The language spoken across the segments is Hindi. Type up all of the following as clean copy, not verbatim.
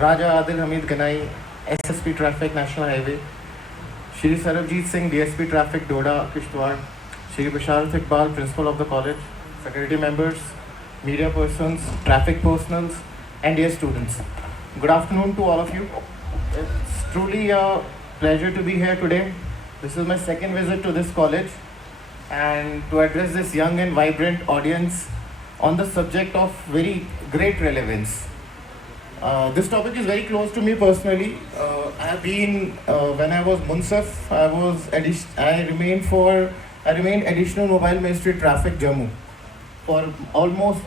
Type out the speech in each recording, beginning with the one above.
Raja Adil Hamid Ganai, SSP Traffic National Highway, Shri Sarabjit Singh, DSP Traffic Doda, Kishtwar, Shri Basharat Iqbal, Principal of the College, faculty members, media persons, traffic personals, and dear students. Good afternoon to all of you. It's truly a pleasure to be here today. This is my second visit to this college, and to address this young and vibrant audience on the subject of very great relevance. This topic is very close to me personally. I have been when I was Munsaf, I remained additional mobile ministry traffic Jammu for almost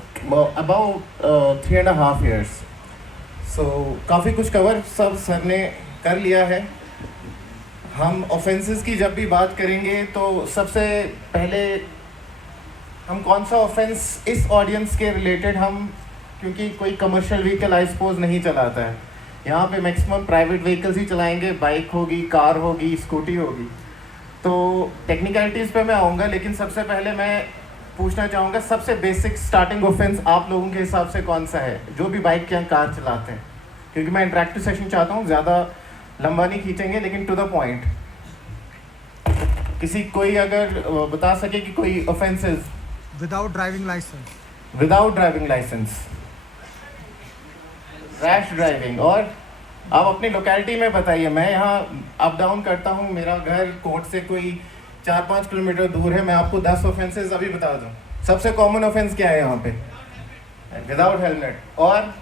about 3.5 years. So काफ़ी कुछ कवर सब सर ने कर लिया है. हम ऑफेंसेस की जब भी बात करेंगे तो सबसे पहले हम कौन सा ऑफेंस इस ऑडियंस के रिलेटेड हम, क्योंकि कोई कमर्शियल व्हीकल आई सपोज नहीं चलाता है यहाँ पे, मैक्सिमम प्राइवेट व्हीकल्स ही चलाएंगे, बाइक होगी, कार होगी, स्कूटी होगी. तो टेक्निकलिटीज़ पे मैं आऊँगा, लेकिन सबसे पहले मैं पूछना चाहूँगा सबसे बेसिक स्टार्टिंग ऑफेंस आप लोगों के हिसाब से कौन सा है जो भी बाइक या कार चलाते हैं, क्योंकि मैं इंटरेक्टिव सेशन चाहता हूँ, ज़्यादा लंबा नहीं खींचेंगे लेकिन टू द पॉइंट. किसी कोई अगर बता सके कि कोई offences without driving licence, rash driving. और आप अपनी लोकेलिटी में बताइए. मैं यहाँ अप डाउन करता हूँ, मेरा घर कोर्ट से कोई 4-5 किलोमीटर दूर है. मैं आपको 10 ऑफेंसेस अभी बता दूँ. सबसे कॉमन ऑफेंस क्या है यहाँ पे? विदाउट हेलमेट, और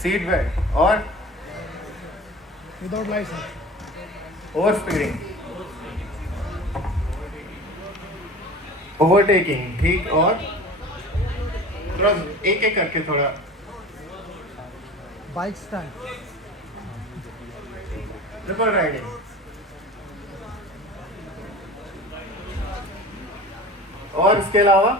सीट बेल्ट, और without licence, over speeding, overtaking. ठीक, और थोड़ा एक एक करके थोड़ा. बाइक स्टैंड, ट्रिपल राइडिंग, और इसके अलावा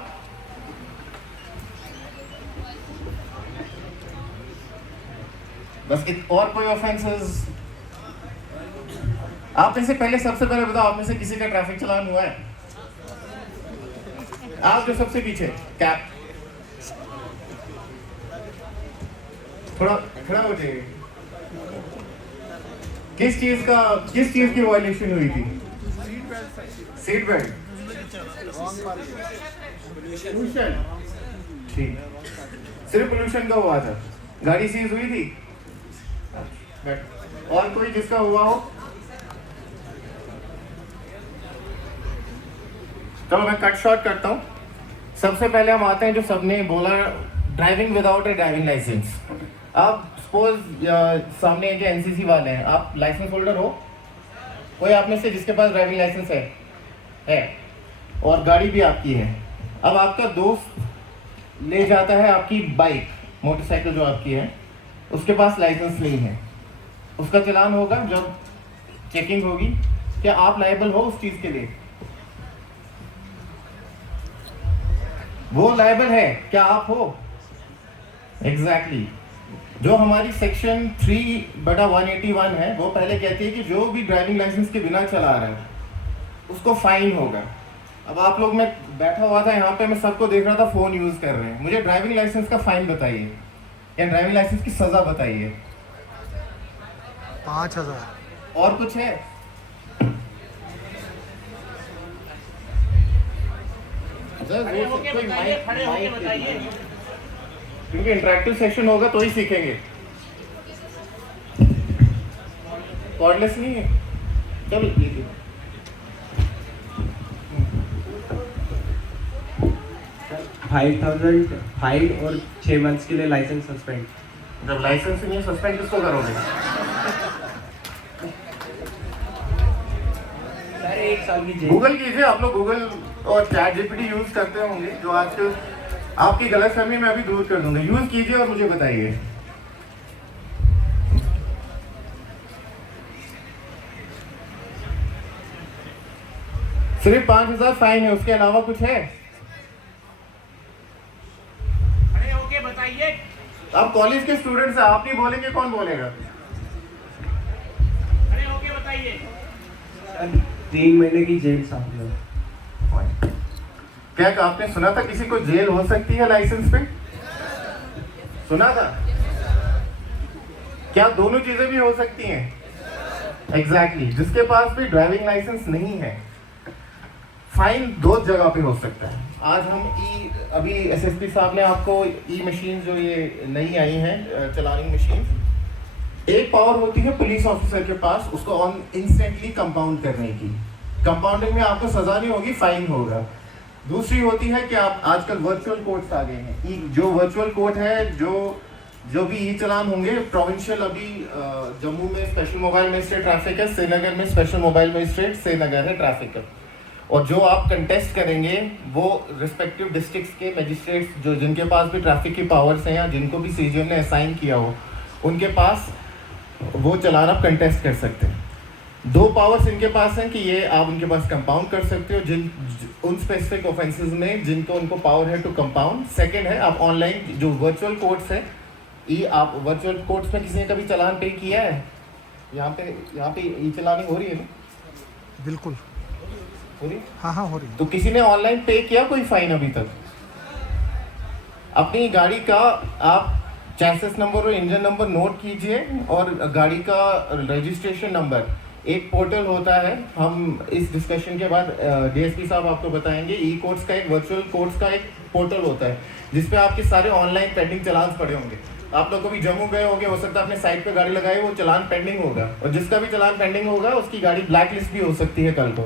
बस और कोई ऑफेंसेस आप में से पहले सबसे पहले बताओ, आप में से किसी का ट्रैफिक चालान हुआ है? आप जो सबसे पीछे, कैप थोड़ा खड़ा हो जाइए. किस चीज की वायलेशन हुई थी? Seat belt. पोल्यूशन. ठीक, सिर्फ पोल्यूशन का हुआ था. गाड़ी सीज हुई थी? और कोई जिसका हुआ हो? चलो मैं कट शॉर्ट करता हूँ. सबसे पहले हम आते हैं जो सबने बोला, driving without a driving licence. आप सपोज सामने के एनसीसी वाले हैं, आप लाइसेंस होल्डर हो? कोई आप में से जिसके पास ड्राइविंग लाइसेंस है और गाड़ी भी आपकी है. अब आपका दोस्त ले जाता है आपकी बाइक, मोटरसाइकिल जो आपकी है, उसके पास लाइसेंस नहीं है. उसका चालान होगा जब चेकिंग होगी. क्या आप लायबल हो उस चीज़ के लिए? वो लायबल है, क्या आप हो? एग्जैक्टली. जो हमारी सेक्शन 3/181 है वो पहले कहती है कि जो भी ड्राइविंग लाइसेंस के बिना चला रहा है उसको फाइन होगा. अब आप लोग, मैं बैठा हुआ था यहाँ पे, मैं सबको देख रहा था फ़ोन यूज़ कर रहे हैं. मुझे ड्राइविंग लाइसेंस का फाइन बताइए या ड्राइविंग लाइसेंस की सज़ा बताइए. 5,000. और कुछ है? क्योंकि इंटरेक्टिव सेशन होगा तो ही सीखेंगे. कॉर्डलेस नहीं है. चलो लीजिए. 5,000 फाइन और 6 मंथ्स के लिए लाइसेंस सस्पेंड. जब लाइसेंस ही नहीं, सस्पेंड किसको करोगे? सर 1 साल की जेल. गूगल कीजिए. आप लोग गूगल और चैट जीपीटी यूज करते होंगे, जो आजकल आपकी गलतफहमी मैं अभी दूर कर दूंगा. यूज कीजिए और मुझे बताइए. सिर्फ 5,000 फाइन है, उसके अलावा कुछ है? खड़े होके बताइए. आप कॉलेज के स्टूडेंट्स हैं, आप नहीं बोलेंगे कौन बोलेगा? खड़े होके बताइए. सर 3 महीने की जेल साहब. क्या आपने सुना था किसी को जेल हो सकती है लाइसेंस पे? सुना था? क्या दोनों चीजें भी हो सकती हैं? एग्जैक्टली जिसके पास भी ड्राइविंग लाइसेंस नहीं है, फाइन दो जगह पे हो सकता है। आज हम अभी एसएसपी साहब ने आपको ई मशीन जो ये नई आई हैं चलानी मशीन, एक पावर होती है पुलिस ऑफिसर के पास उसको ऑन इंस्टेंटली कंपाउंड करने की। कंपाउंडिंग में आपको सजा नहीं होगी, फाइन होगा। दूसरी होती है कि आप आजकल वर्चुअल कोर्ट्स आ गए हैं। जो वर्चुअल कोर्ट है, जो भी ई चालान होंगे प्रोविंशियल, अभी जम्मू में स्पेशल मोबाइल मजिस्ट्रेट ट्रैफिक है, श्रीनगर में स्पेशल मोबाइल मजिस्ट्रेट श्रीनगर है ट्रैफिक का। और जो आप कंटेस्ट करेंगे वो रिस्पेक्टिव डिस्ट्रिक्ट्स के मजिस्ट्रेट्स जो जिनके पास भी ट्रैफिक की पावर्स हैं या जिनको भी सीजीएम ने असाइन किया हो, उनके पास वो चालान आप कंटेस्ट कर सकते हैं। दो पावर्स इनके पास हैं कि ये आप उनके पास कंपाउंड कर सकते हो उन स्पेसिफिक ऑफेंसेस में जिनको उनको पावर है टू कंपाउंड। सेकंड है आप ऑनलाइन जो वर्चुअल कोर्ट्स है, आप वर्चुअल कोर्ट्स में किसी ने कभी चालान पे किया है? यहाँ पे ई चालानिंग हो रही है ना? बिल्कुल हो रही? हाँ हो रही है। तो किसी ने ऑनलाइन पे किया कोई फाइन अभी तक? अपनी गाड़ी का आप चैसिस नंबर और इंजन नंबर नोट कीजिए और गाड़ी का रजिस्ट्रेशन नंबर, एक पोर्टल होता है, हम इस डिस्कशन के बाद डीएसपी साहब आपको बताएंगे। ई कोर्ट्स का एक वर्चुअल कोर्ट्स का एक पोर्टल होता है जिसपे आपके सारे ऑनलाइन पेंडिंग चालान पड़े होंगे। आप लोग कभी जम्मू गए होंगे, हो सकता है अपने साइट पे गाड़ी लगाई, वो चालान पेंडिंग होगा और जिसका भी चालान पेंडिंग होगा उसकी गाड़ी ब्लैक लिस्ट भी हो सकती है कल को।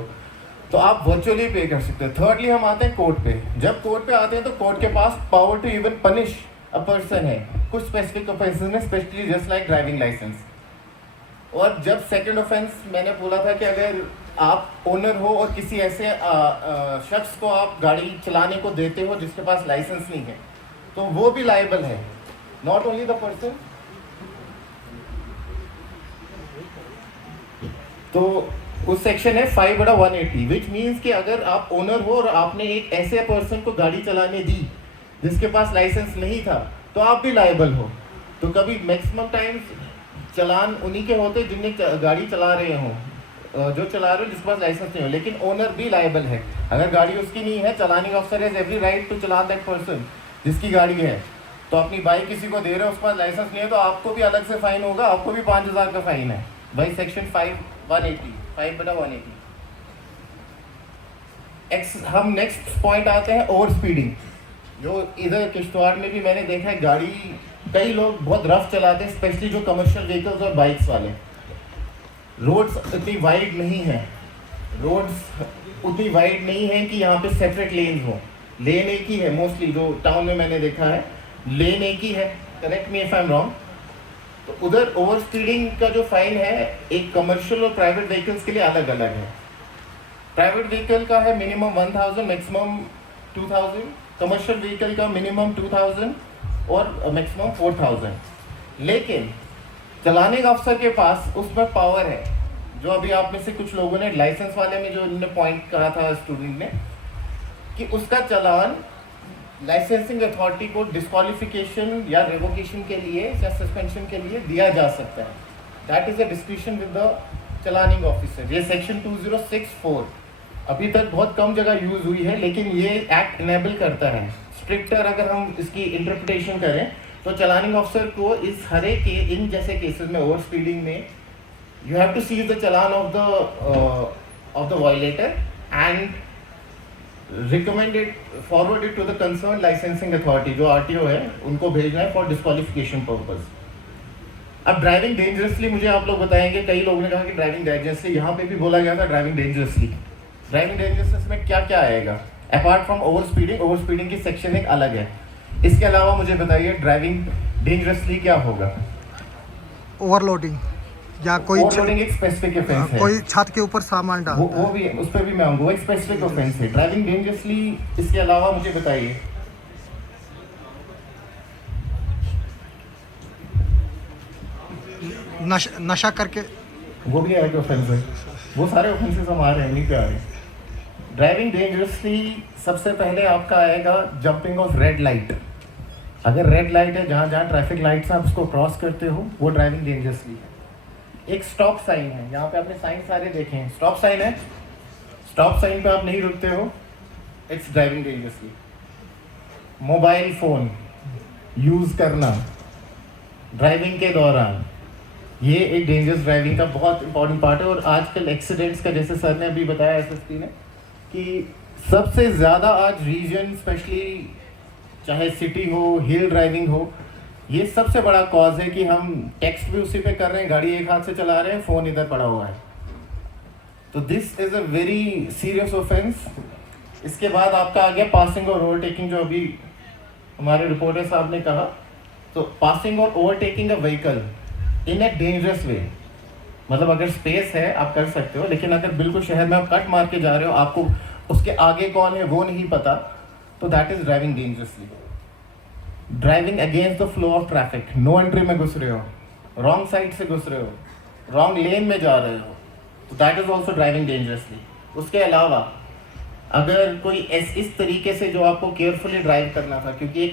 तो आप वर्चुअली पे कर सकते हैं। थर्डली हम आते हैं कोर्ट पे। जब कोर्ट पे आते हैं तो कोर्ट के पास power to even punish a person है कुछ स्पेसिफिक ऑफेंसेस में, specially just like driving licence. और जब सेकंड ऑफेंस मैंने बोला था कि अगर आप ओनर हो और किसी ऐसे शख्स को आप गाड़ी चलाने को देते हो जिसके पास लाइसेंस नहीं है, तो वो भी लायबल है, नॉट ओनली द पर्सन। तो उस सेक्शन है 5/180, विच मीन्स कि अगर आप ओनर हो और आपने एक ऐसे पर्सन को गाड़ी चलाने दी जिसके पास लाइसेंस नहीं था, तो आप भी लायबल हो। तो कभी मैक्सिमम टाइम्स चलान उन्हीं के होते जिनने गाड़ी चला रहे हों, जो चला रहे हो जिसके पास लाइसेंस नहीं हो, लेकिन ओनर भी लायबल है। अगर गाड़ी उसकी नहीं है, चलानिंग officer has every right to चलान दैट पर्सन जिसकी गाड़ी है। तो अपनी बाइक किसी को दे रहे हो, उसके पास लाइसेंस नहीं है, तो आपको भी अलग से फाइन होगा, आपको भी 5,000 का फाइन है भाई। सेक्शन 5/180। हम नेक्स्ट पॉइंट आते हैं ओवर स्पीडिंग। जो इधर किश्तवाड़ में भी मैंने देखा है, गाड़ी कई लोग बहुत रफ चलाते हैं, स्पेशली जो कमर्शियल व्हीकल्स और बाइक्स वाले। रोड्स इतनी वाइड नहीं है, कि यहाँ पे सेपरेट लेन हो। लेन एक ही है मोस्टली, जो टाउन में मैंने देखा है लेन एक ही है, correct me if I am wrong. तो उधर ओवर स्पीडिंग का जो फाइन है एक कमर्शियल और प्राइवेट व्हीकल्स के लिए अलग अलग है। प्राइवेट व्हीकल का है मिनिमम 1000, मैक्सिमम 2000। कमर्शियल व्हीकल का मिनिमम 2000 और मैक्सिमम 4000। लेकिन चलाने का अफसर के पास उसमें पावर है, जो अभी आप में से कुछ लोगों ने लाइसेंस वाले में जो इन्होंने पॉइंट कहा था स्टूडेंट ने, कि उसका चलान लाइसेंसिंग अथॉरिटी को डिस्क्वालिफिकेशन या रिवोकेशन के लिए या सस्पेंशन के लिए दिया जा सकता है। That is a description with the चलानिंग ऑफिसर। ये सेक्शन 2064 अभी तक बहुत कम जगह यूज हुई है, लेकिन ये एक्ट इनेबल करता है। स्ट्रिक्टर अगर हम इसकी इंटरप्रिटेशन करें तो चलानिंग ऑफिसर को इस हर एक इन जैसे केसेस में ओवर स्पीडिंग में you have to seize the challan of the violator and recommend it, forward it to the concern licensing authority, जो आरटीओ है, उनको भेजना है फॉर डिस्क्वालिफिकेशन पर्पस। अब ड्राइविंग डेंजरसली, मुझे आप लोग बताएंगे, कई लोगों ने कहा कि ड्राइविंग डेंजरसली, यहाँ पे भी बोला गया था ड्राइविंग डेंजरसली। ड्राइविंग डेंजरसनेस में क्या क्या आएगा apart from over speeding? Over speeding की सेक्शन एक अलग है। इसके अलावा मुझे बताइए ड्राइविंग डेंजरसली क्या होगा? ओवरलोडिंग या कोई ओवरलोडिंग एक स्पेसिफिक ऑफेंस है। कोई छत के ऊपर सामान डालता वो भी, उस पर भी मैं आऊँगा, वो एक स्पेसिफिक ऑफेंस है। ड्राइविंग डेंजरसली, इसके अलावा मुझे बताइए नशा करके, वो भी एक ऑफेंस है। वो सारे ऑफेंसेस हम आ रहे हैं, नहीं पे आ रहे हैं। ड्राइविंग डेंजरसली सबसे पहले आपका आएगा जंपिंग ऑफ रेड लाइट। अगर रेड लाइट है, जहाँ जहाँ ट्रैफिक लाइट्स आप उसको क्रॉस करते हो, वो ड्राइविंग डेंजरसली है। एक स्टॉप साइन है, यहाँ पे आपने साइन सारे देखे हैं, स्टॉप साइन है, स्टॉप साइन पे आप नहीं रुकते हो, it's driving dangerously. Mobile phone use करना ड्राइविंग के दौरान, ये एक डेंजरस ड्राइविंग का बहुत इंपॉर्टेंट पार्ट है। और आजकल एक्सीडेंट्स का, जैसे सर ने अभी बताया एसएसपी ने, कि सबसे ज़्यादा आज रीजन स्पेशली चाहे सिटी हो, हिल ड्राइविंग हो, ये सबसे बड़ा कॉज है कि हम टेक्स्ट भी उसी पे कर रहे हैं, गाड़ी एक हाथ से चला रहे हैं, फ़ोन इधर पड़ा हुआ है। तो this is a very serious offence. इसके बाद आपका आ गया पासिंग और ओवरटेकिंग, जो अभी हमारे रिपोर्टर साहब ने कहा। तो पासिंग और overtaking a vehicle in a dangerous way, मतलब अगर स्पेस है आप कर सकते हो, लेकिन अगर बिल्कुल शहर में आप कट मार के जा रहे हो, आपको उसके आगे कौन है वो नहीं पता, तो that is driving dangerously. Driving against the flow of traffic, no entry में घुस रहे हो, रॉन्ग साइड से घुस रहे हो, रॉन्ग लेन में जा रहे हो, तो that is also driving dangerously. उसके अलावा अगर कोई इस तरीके से जो आपको केयरफुली ड्राइव करना था, क्योंकि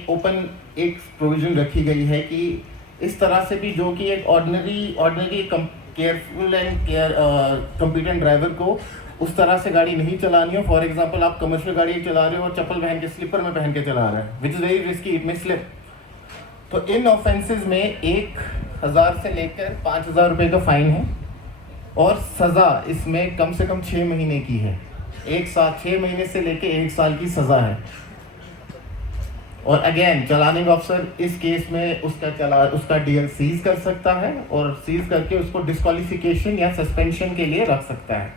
एक प्रोविजन रखी गई है कि इस तरह से भी जो कि एक ordinary careful and competent driver को उस तरह से गाड़ी नहीं चलानी हो। फॉर एग्जांपल आप कमर्शियल गाड़ी चला रहे हो और चप्पल पहन के, स्लीपर में पहन के चला रहे हैं, which is very risky, it may slip. तो इन ऑफेंसेस में 1000 से लेकर 5000 रुपये का फाइन है, और सज़ा इसमें कम से कम 6 महीने की है। 6 महीने से लेकर 1 साल की सज़ा है। और अगेन चलानिंग ऑफिसर इस केस में उसका डीएल सीज कर सकता है, और सीज करके उसको डिस्क्वालिफिकेशन या सस्पेंशन के लिए रख सकता है।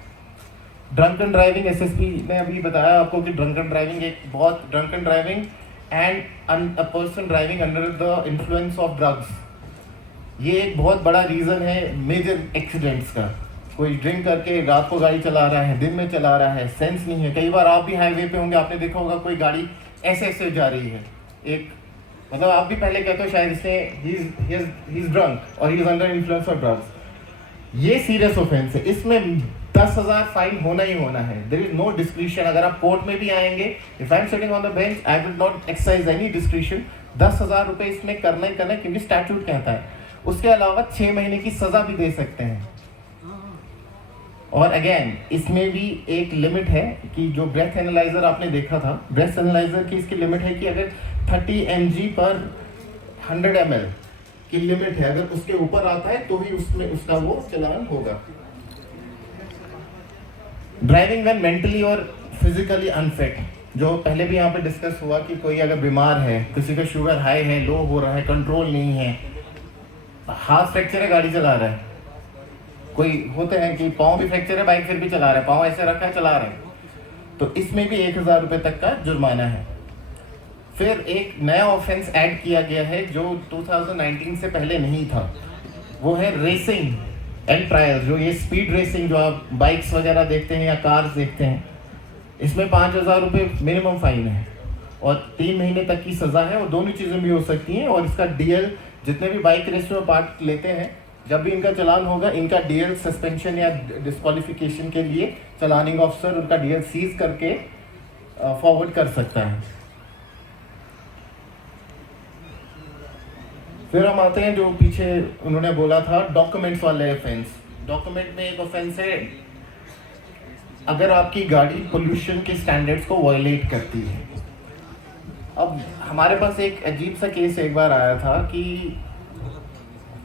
ड्रंकन ड्राइविंग, एसएसपी ने अभी बताया आपको कि drunken driving and a person driving under the influence of drugs, ये एक बहुत बड़ा रीज़न है मेजर एक्सीडेंट्स का। कोई ड्रिंक करके रात को गाड़ी चला रहा है, दिन में चला रहा है, सेंस नहीं है। कई बार आप भी हाईवे पे होंगे, आपने देखा होगा कोई गाड़ी ऐसे जा रही है, मतलब आप भी पहले कहते हो शायद इसने ही इज ड्रंक और he is under influence of drugs. ये सीरियस ऑफेंस है, इसमें 10,000 फाइन होना ही होना है। There is no discretion. अगर आप कोर्ट में भी आएंगे, if I am sitting on the bench, I will not exercise any discretion. 10,000 रुपये इसमें करना ही करना है, क्योंकि स्टैट्यूट कहता है। उसके अलावा 6 महीने की सजा भी दे सकते हैं। और अगेन इसमें भी एक लिमिट है कि जो ब्रेथ एनालाइजर आपने देखा था, ब्रेथ एनालाइजर की इसकी लिमिट है कि अगर 30 mg पर 100 ml की लिमिट है, अगर उसके ऊपर आता है तो ही उसमें उसका वो चालान होगा। ड्राइविंग व्हेन मेंटली और फिजिकली अनफिट, जो पहले भी यहाँ पे डिस्कस हुआ कि कोई अगर बीमार है, किसी का शुगर हाई है, लो हो रहा है, कंट्रोल नहीं है, हाथ फ्रैक्चर है, गाड़ी चला रहा है। कोई होते हैं कि पाँव भी फ्रैक्चर है, बाइक फिर भी चला रहा है, पाँव ऐसे रखा है, चला रहा है, तो इसमें भी 1000 रुपये तक का जुर्माना है। फिर एक नया ऑफेंस ऐड किया गया है जो 2019 से पहले नहीं था, वो है रेसिंग एंड ट्रायल। जो ये स्पीड रेसिंग जो आप बाइक्स वगैरह देखते हैं या कार्स देखते हैं, इसमें 5000 रुपये मिनिमम फाइन है और 3 महीने तक की सज़ा है, और दोनों चीज़ें भी हो सकती हैं। और इसका डीएल, जितने भी बाइक रेस में पार्ट लेते हैं, जब भी इनका चालान होगा, इनका डीएल सस्पेंशन या डिस्क्वालिफिकेशन के लिए चालानिंग ऑफिसर उनका डीएल सीज करके फॉरवर्ड कर सकता है। फिर हम आते हैं जो पीछे उन्होंने बोला था, डॉक्यूमेंट्स वाले ऑफेंस। डॉक्यूमेंट में एक ऑफेंस है अगर आपकी गाड़ी पोल्यूशन के स्टैंडर्ड्स को वायलेट करती है। अब हमारे पास एक अजीब सा केस एक बार आया था कि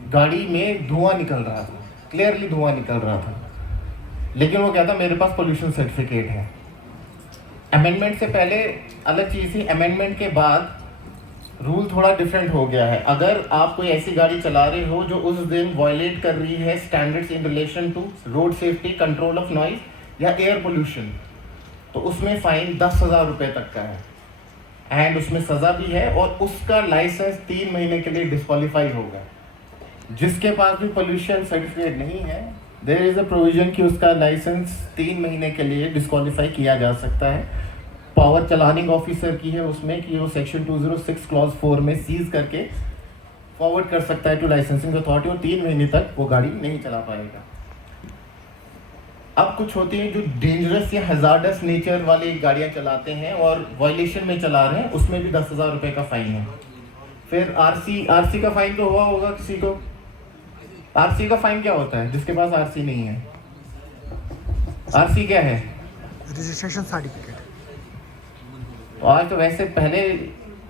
गाड़ी में धुआं निकल रहा था, क्लियरली धुआं निकल रहा था, लेकिन वो कहता मेरे पास पोल्यूशन सर्टिफिकेट है। अमेंडमेंट से पहले अलग चीज़ थी, अमेंडमेंट के बाद रूल थोड़ा डिफरेंट हो गया है। अगर आप कोई ऐसी गाड़ी चला रहे हो जो उस दिन वायलेट कर रही है standards in relation to road safety, control of noise या एयर पोल्यूशन, तो उसमें फ़ाइन 10,000 रुपये तक का है, एंड उसमें सज़ा भी है, और उसका लाइसेंस 3 महीने के लिए डिस्क्वालीफाई होगा। जिसके पास भी पोल्यूशन सर्टिफिकेट नहीं है, देयर इज़ अ प्रोविजन कि उसका लाइसेंस 3 महीने के लिए डिस्क्वालीफाई किया जा सकता है। पावर चलानिंग ऑफिसर की है उसमें कि वो सेक्शन 206 क्लॉज 4 में सीज करके फॉरवर्ड कर सकता है टू लाइसेंसिंग अथॉरिटी, और 3 महीने तक वो गाड़ी नहीं चला पाएगा। अब कुछ होती हैं जो डेंजरस या हजार्डस नेचर वाली गाड़ियाँ चलाते हैं और वायलेशन में चला रहे हैं, उसमें भी 10,000 रुपये का फाइन है। फिर आरसी का फाइन तो हुआ होगा किसी को। आरसी का फाइन क्या होता है जिसके पास आरसी नहीं है? आरसी क्या है? Registration certificate. तो आज तो वैसे पहले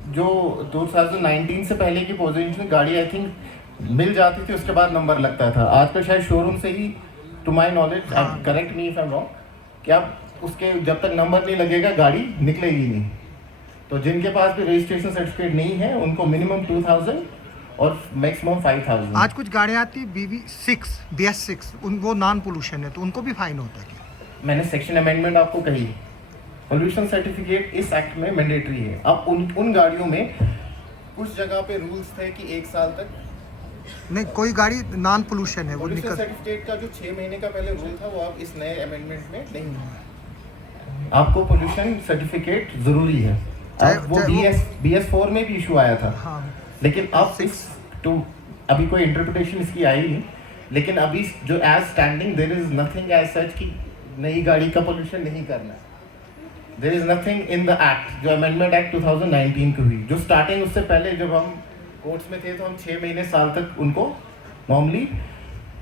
जो 2019 से पहले की पोजीशन गाड़ी आई थिंक मिल जाती थी, उसके बाद नंबर लगता था। आज तो शायद शोरूम से ही, to my knowledge, correct me if I am wrong, कि आप उसके जब तक नंबर नहीं लगेगा गाड़ी निकलेगी नहीं। तो जिनके पास भी रजिस्ट्रेशन सर्टिफिकेट नहीं है उनको मिनिमम 2000 और मैक्सिमम 5000। आज कुछ गाड़ियाँ आती है BS6 उन वो नॉन पोल्यूशन है, तो उनको भी फाइन होता है क्या? मैंने सेक्शन अमेंडमेंट आपको कही, पोल्यूशन सर्टिफिकेट इस एक्ट में मैंडेटरी है। अब उन गाड़ियों में कुछ जगह पे रूल्स थे कि 1 साल तक नहीं, कोई गाड़ी नॉन पोल्यूशन है वो पोल्यूशन निकल। सर्टिफिकेट का जो 6 महीने का पहले रूल था वो अब इस नए अमेंडमेंट में नहीं है। आपको पोल्यूशन सर्टिफिकेट जरूरी है। अब वो BS4 में भी इशू आया था, हाँ, लेकिन अब अभी कोई इंटरप्रिटेशन इसकी आई नहीं, लेकिन अभी जो as standing there is nothing as such कि नई गाड़ी का पोल्यूशन नहीं करना। There is nothing in the act, जो अमेंडमेंट एक्ट 2019 की हुई, जो स्टार्टिंग उससे पहले जब हम कोर्ट्स में थे तो हम 6 महीने साल तक उनको नॉर्मली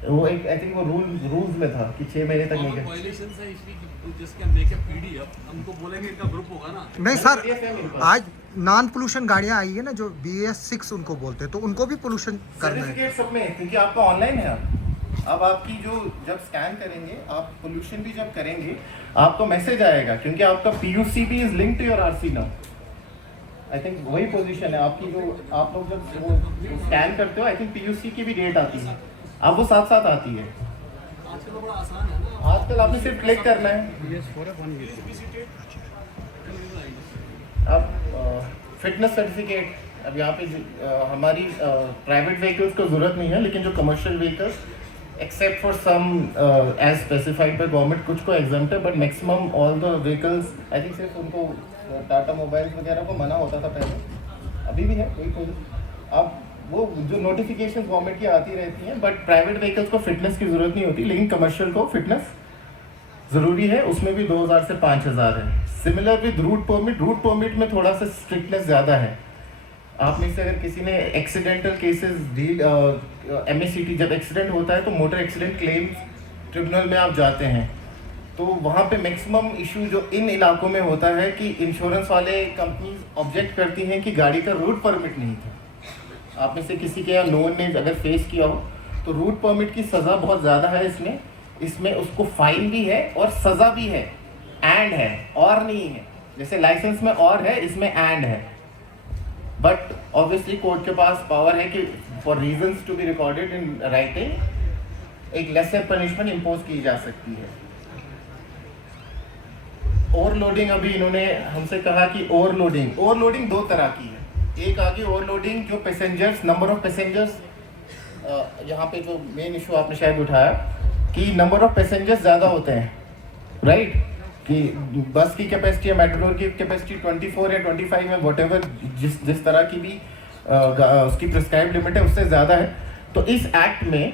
वो एक आई थिंक वो रूल्स में था कि 6 महीने तक नहीं कर। वायलेशन है इसलिए जिसके मेक अ PDF हमको बोलेंगे इनका ग्रुप होगा ना। नहीं सर, आज नॉन पोल्यूशन गाड़ियाँ आई है ना जो BS6 उनको बोलते हैं, तो उनको भी पोल्यूशन करना है। सर्टिफिकेट सब में, क्योंकि आपका ऑनलाइन है। अब आपकी जो जब स्कैन करेंगे आप पोल्यूशन भी जब करेंगे आपको मैसेज आएगा, क्योंकि आपका PUC भी is linked to your RC now. I think वही पोजीशन है आपकी, जो आप लोग जब वो स्कैन करते हो आई थिंक PUC की भी डेट आती है, अब वो साथ साथ आती है। आजकल तो बड़ा आसान है ना। आजकल आपने सिर्फ क्लिक करना है। अब फिटनेस सर्टिफिकेट, अब यहाँ पे हमारी प्राइवेट व्हीकल्स को ज़रूरत नहीं है, लेकिन जो commercial vehicles except for some as specified by government, कुछ को एग्जाम्प्ट है, but maximum all the vehicles I think सिर्फ उनको टाटा मोबाइल्स वगैरह को मना होता था पहले, अभी भी है कोई। अब वो जो नोटिफिकेशन गवर्नमेंट की आती रहती हैं, बट प्राइवेट व्हीकल्स को फिटनेस की ज़रूरत नहीं होती, लेकिन कमर्शियल को फिटनेस ज़रूरी है, उसमें भी 2000 से 5000 है। सिमिलर विद रूट परमिट में थोड़ा सा स्ट्रिक्टनेस ज़्यादा है। आप में से अगर किसी ने एक्सीडेंटल केसेस डील MACT, जब एक्सीडेंट होता है तो मोटर एक्सीडेंट क्लेम्स ट्रिब्यूनल में आप जाते हैं, तो वहाँ पे मैक्सिमम इशू जो इन इलाकों में होता है कि इंश्योरेंस वाले कंपनीज ऑब्जेक्ट करती हैं कि गाड़ी का रूट परमिट नहीं था। आप में से किसी के या नोन ने अगर फेस किया हो तो रूट परमिट की सज़ा बहुत ज़्यादा है इसमें उसको फाइन भी है और सज़ा भी है, एंड है और नहीं है। जैसे लाइसेंस में और है, इसमें एंड है, बट ऑब्वियसली कोर्ट के पास पावर है कि for reasons to be recorded in writing एक लेसर पनिशमेंट इम्पोज की जा सकती है। ओवरलोडिंग, अभी इन्होंने हमसे कहा कि ओवरलोडिंग 2 तरह की है। एक आगे ओवरलोडिंग जो पैसेंजर्स, नंबर ऑफ पैसेंजर्स, यहाँ पे जो मेन इशू आपने शायद उठाया कि नंबर ऑफ पैसेंजर्स ज़्यादा होते हैं, राइट, कि बस की कैपेसिटी या मेट्रो की कैपेसिटी 24 या 25 में व्हाटएवर जिस तरह की भी उसकी प्रिस्क्राइब लिमिट है उससे ज़्यादा है। तो इस एक्ट में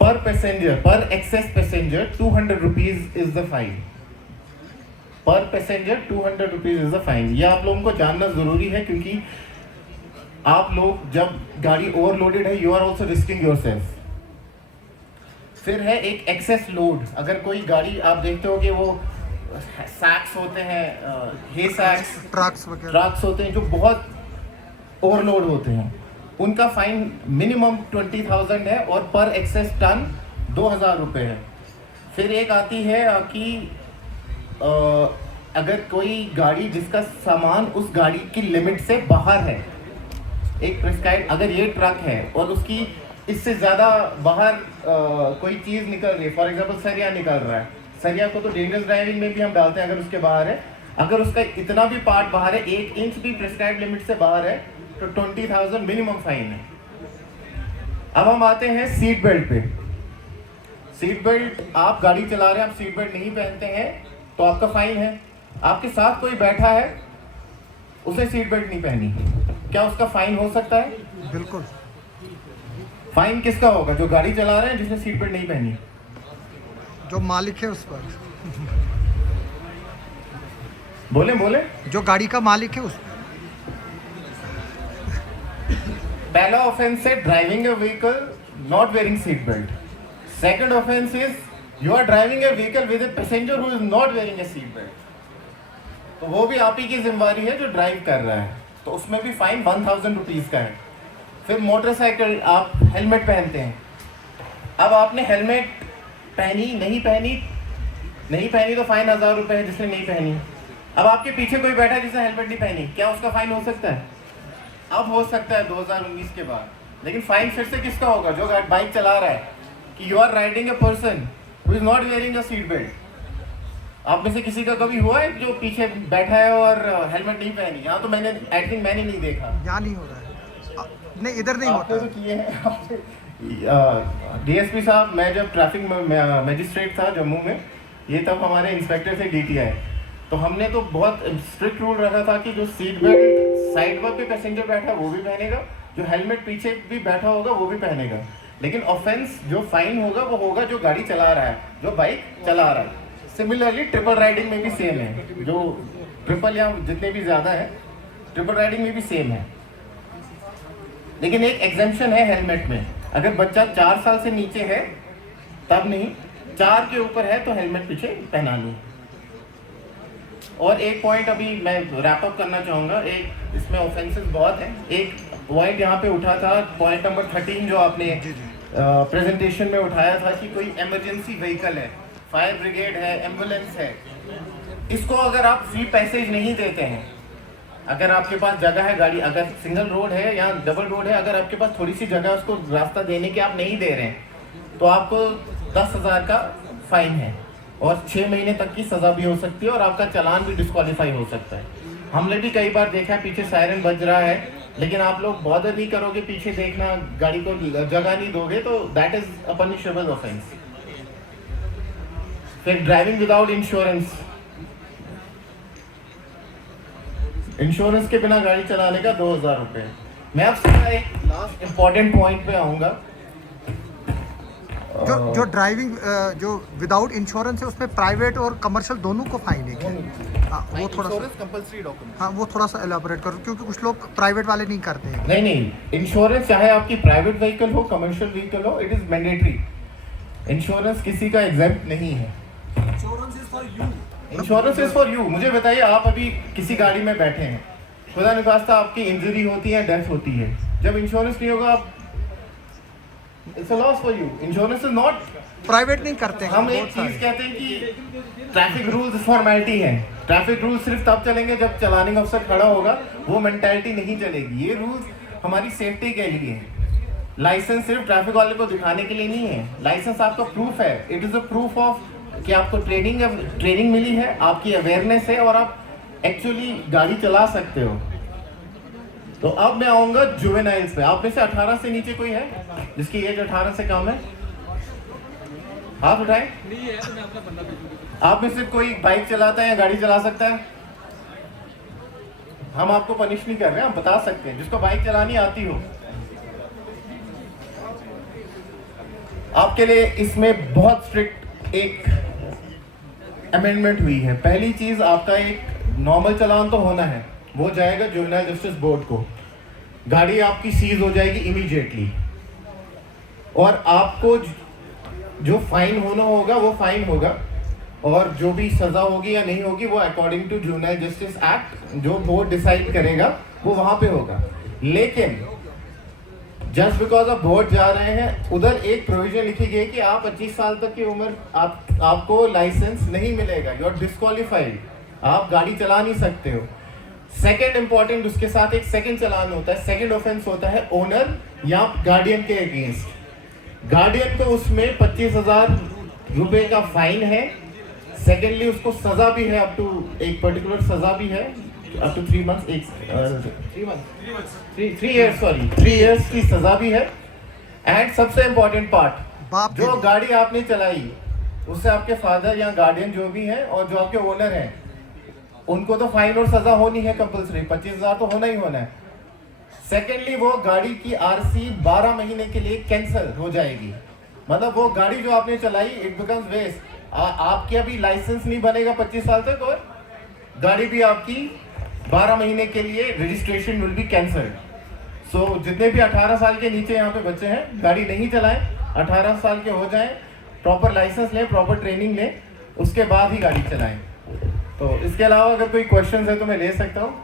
पर पैसेंजर, पर excess passenger 200 rupees is the fine. पर passenger 200 rupees is the fine. ये आप लोगों को जानना ज़रूरी है, क्योंकि आप लोग जब गाड़ी ओवरलोडेड है, you are also risking yourself. फिर है एक एक्सेस लोड, अगर कोई गाड़ी आप देखते हो कि वो सैक्स होते हैं, हे सैक्स, ट्रक्स होते हैं जो बहुत ओवरलोड होते हैं, उनका फाइन मिनिमम 20,000 है और पर एक्सेस टन 2,000 रुपये है। फिर एक आती है कि अगर कोई गाड़ी जिसका सामान उस गाड़ी की लिमिट से बाहर है, एक प्रिस्क्राइब, अगर ये ट्रक है और उसकी इससे ज़्यादा बाहर कोई चीज़ निकल रही है, फॉर एग्जांपल सरिया निकल रहा है, सरिया को तो डेंजरस ड्राइविंग में भी हम डालते हैं अगर उसके बाहर है, अगर उसका इतना भी पार्ट बाहर है, 1 इंच भी प्रिस्क्राइब लिमिट से बाहर है, तो 20,000 मिनिमम फाइन है। अब हम आते हैं सीट बेल्ट पे। सीट बेल्ट, आप गाड़ी चला रहे हैं, आप सीट बेल्ट नहीं पहनते हैं तो आपका फाइन है। आपके साथ कोई बैठा है, उसे सीट बेल्ट नहीं पहनी, क्या उसका फाइन हो सकता है? बिल्कुल। फाइन किसका होगा? जो गाड़ी चला रहे हैं, जिसने सीट बेल्ट नहीं पहनी। जो मालिक है उस पर, बोले जो गाड़ी का मालिक है उस पर। पहला ऑफेंस है driving a vehicle not wearing seat belt. Second offence is you are driving a vehicle with a passenger who is not wearing a seat belt. तो वो भी आप ही की जिम्मेवारी है जो ड्राइव कर रहा है, तो उसमें भी फाइन 1,000 रुपीज़ का है। फिर मोटरसाइकिल आप हेलमेट पहनते हैं। अब आपने हेलमेट पहनी नहीं पहनी तो फाइन 1000 रुपये है जिसने नहीं पहनी। अब आपके पीछे कोई बैठा है जिसने हेलमेट नहीं पहनी, क्या उसका फाइन हो सकता है? अब हो सकता है 2019 के बाद, लेकिन फाइन फिर से किसका होगा? जो बाइक चला रहा है, कि you are riding a person who is not wearing a seat belt. आप में से किसी का कभी हुआ है जो पीछे बैठा है और हेलमेट नहीं पहनी? यहाँ तो मैंने नहीं देखा। यहाँ नहीं हो रहा है, नहीं इधर नहीं होता आपने तो किए हैं। डीएसपी साहब, मैं जब ट्रैफिक मजिस्ट्रेट था जम्मू में, ये तब हमारे इंस्पेक्टर थे DTI, तो हमने तो बहुत स्ट्रिक्ट रूल रखा था कि जो सीट बेल्ट साइड पर पे पैसेंजर बैठा है वो भी पहनेगा, जो हेलमेट पीछे भी बैठा होगा वो भी पहनेगा। लेकिन ऑफेंस जो फाइन होगा वो होगा जो गाड़ी चला रहा है, जो बाइक चला रहा है। सिमिलरली ट्रिपल राइडिंग में भी सेम है, जो ट्रिपल या जितने भी ज़्यादा है ट्रिपल राइडिंग में भी सेम है। लेकिन एक एग्जेम्पशन है हेलमेट में, अगर बच्चा 4 साल से नीचे है तब नहीं, 4 के ऊपर है तो हेलमेट पीछे पहनानी। और एक पॉइंट अभी मैं रैप अप करना चाहूँगा, एक इसमें ऑफेंसेस बहुत हैं। एक पॉइंट यहाँ पे उठा था, पॉइंट नंबर 13 जो आपने प्रेजेंटेशन में उठाया था कि कोई इमरजेंसी व्हीकल है, फायर ब्रिगेड है, एम्बुलेंस है, इसको अगर आप फ्री पैसेज नहीं देते हैं, अगर आपके पास जगह है, गाड़ी अगर सिंगल रोड है या डबल रोड है, अगर आपके पास थोड़ी सी जगह उसको रास्ता देने की आप नहीं दे रहे हैं, तो आपको 10,000 का फाइन है और 6 महीने तक की सज़ा भी हो सकती है और आपका चालान भी डिस्क्वालीफाई हो सकता है। हमने भी कई बार देखा है पीछे सायरन बज रहा है, लेकिन आप लोग बॉदर नहीं करोगे पीछे देखना, गाड़ी को जगह नहीं दोगे, तो that is a punishable offence. फिर ड्राइविंग विदाउट इंश्योरेंस, इंश्योरेंस के बिना गाड़ी चलाने का 2000 रुपये। मैं अब सीधा एक लास्ट इम्पॉर्टेंट पॉइंट पे आऊँगा। जो ड्राइविंग जो विदाउट इंश्योरेंस है उसमें प्राइवेट और कमर्शियल दोनों को फाइन है क्या? वो थोड़ा सा कंपल्सरी डॉक्यूमेंट, हाँ वो थोड़ा सा एलाबोरेट करो, क्योंकि कुछ लोग प्राइवेट वाले नहीं करते हैं। नहीं, इंश्योरेंस चाहे आपकी प्राइवेट व्हीकल हो, कमर्शियल व्हीकल हो, इट इज मैंडेटरी। इंश्योरेंस किसी का एग्जेम्प्ट नहीं है। Insurance is for you. Insurance is for you. मुझे बताइए, आप अभी किसी गाड़ी में बैठे हैं, खुदा न खास्ता आपकी इंजरी होती है, डेथ होती है, जब इंश्योरेंस नहीं होगा आप, it's a loss for you. Insurance is not, private नहीं करते हैं। हम एक बहुत सारे। चीज कहते हैं कि ट्रैफिक रूल्स फॉर्मेलिटी है। ट्रैफिक रूल्स सिर्फ तब चलेंगे जब चलानिंग अफसर खड़ा होगा, वो मेंटालिटी नहीं चलेगी। ये रूल्स हमारी सेफ्टी के लिए है। लाइसेंस सिर्फ ट्रैफिक वाले को दिखाने के लिए नहीं है, लाइसेंस आपका प्रूफ है। It is a proof of कि आपको ट्रेनिंग मिली है, आपकी अवेयरनेस है और आप एक्चुअली गाड़ी चला सकते हो। तो अब मैं आऊँगा जुवेनाइल्स पे। आप में से 18 से नीचे कोई है जिसकी एज 18 से कम है? हाथ उठाए। नहीं है तो मैं अपना बंदा भेजूंगा। आप में से कोई बाइक चलाता है या गाड़ी चला सकता है? हम आपको पनिश नहीं कर रहे हैं, हम बता सकते हैं जिसको बाइक चलानी आती हो। आपके लिए इसमें बहुत स्ट्रिक्ट एक अमेंडमेंट हुई है। पहली चीज, आपका एक नॉर्मल चालान तो होना है, वो जाएगा जुवेनाइल जस्टिस बोर्ड को, गाड़ी आपकी सीज हो जाएगी इमीडिएटली और आपको जो फाइन होना होगा वो फाइन होगा और जो भी सजा होगी या नहीं होगी वो according to juvenile justice act जो बोर्ड डिसाइड करेगा वो वहां पे होगा। लेकिन जस्ट बिकॉज आप बोर्ड जा रहे हैं, उधर एक प्रोविजन लिखी गई कि आप 25 साल तक की उम्र आपको लाइसेंस नहीं मिलेगा, यू आर डिस्क्वालीफाइड, आप गाड़ी चला नहीं सकते हो। सेकंड इंपॉर्टेंट, उसके साथ एक सेकंड चालान होता है, सेकंड ऑफेंस होता है ओनर या गार्डियन के अगेंस्ट। गार्डियन को उसमें 25,000 रुपए का फाइन है। सेकेंडली उसको सजा भी है, अप टू एक पर्टिकुलर सजा भी है, अप टू 3 मंथ्स, 3 इयर्स की सजा भी है। एंड सबसे इम्पोर्टेंट पार्ट, जो गाड़ी आपने चलाई उससे आपके फादर या गार्डियन जो भी है और जो आपके ओनर हैं उनको तो फाइन और सजा होनी है कंपल्सरी, 25,000 तो होना ही होना है। सेकेंडली वो गाड़ी की आरसी 12 महीने के लिए कैंसिल हो जाएगी, मतलब वो गाड़ी जो आपने चलाई इट बिकम्स वेस्ट। आपकी अभी लाइसेंस नहीं बनेगा 25 साल तक और गाड़ी भी आपकी 12 महीने के लिए रजिस्ट्रेशन विल बी कैंसल्ड। सो जितने भी 18 साल के नीचे यहाँ पे बच्चे हैं गाड़ी नहीं चलाएं, 18 साल के हो जाएं, प्रॉपर लाइसेंस लें, प्रॉपर ट्रेनिंग लें, उसके बाद ही गाड़ी चलाएं। तो इसके अलावा अगर कोई क्वेश्चन है तो मैं ले सकता हूँ।